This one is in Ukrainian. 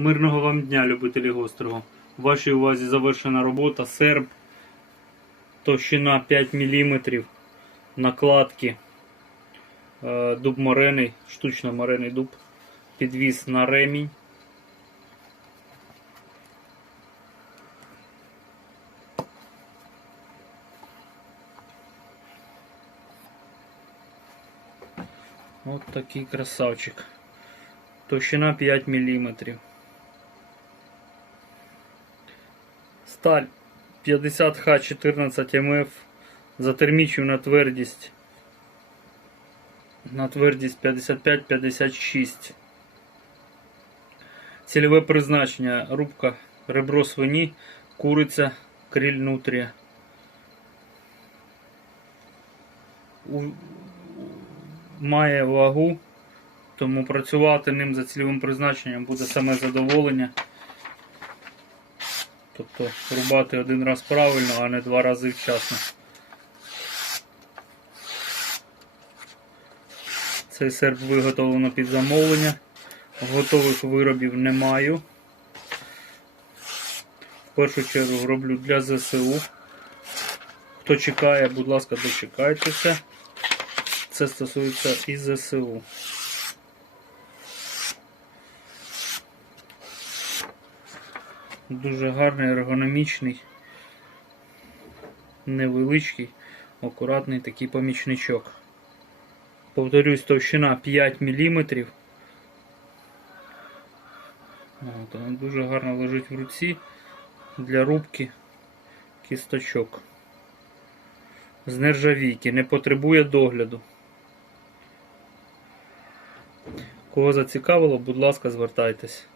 Мирного вам дня, любителі гострого. В вашій увазі завершена робота серб. Товщина 5 мм. Накладки. Е, Дуб морений, штучно морений дуб. Підвіз на ремінь. От такий красавчик. Товщина 5 мм. Сталь 50Х14 МФ. Затермічив на твердість. На твердість 55-56. Цільове призначення. Рубка ребро свині, куриця, криль нутрія. У- Має вагу, тому працювати ним за цільовим призначенням буде саме задоволення. Тобто рубати один раз правильно, а не два рази вчасно. Цей серп виготовлено під замовлення. Готових виробів не маю. В першу чергу роблю для ЗСУ. Хто чекає, будь ласка, дочекайтеся. Це стосується і ЗСУ. Дуже гарний, ергономічний, невеличкий, акуратний такий помічничок. Повторюсь, товщина 5 мм. От, дуже гарно лежить в руці для рубки кісточок. З нержавійки, не потребує догляду. Кого зацікавило, будь ласка, звертайтесь.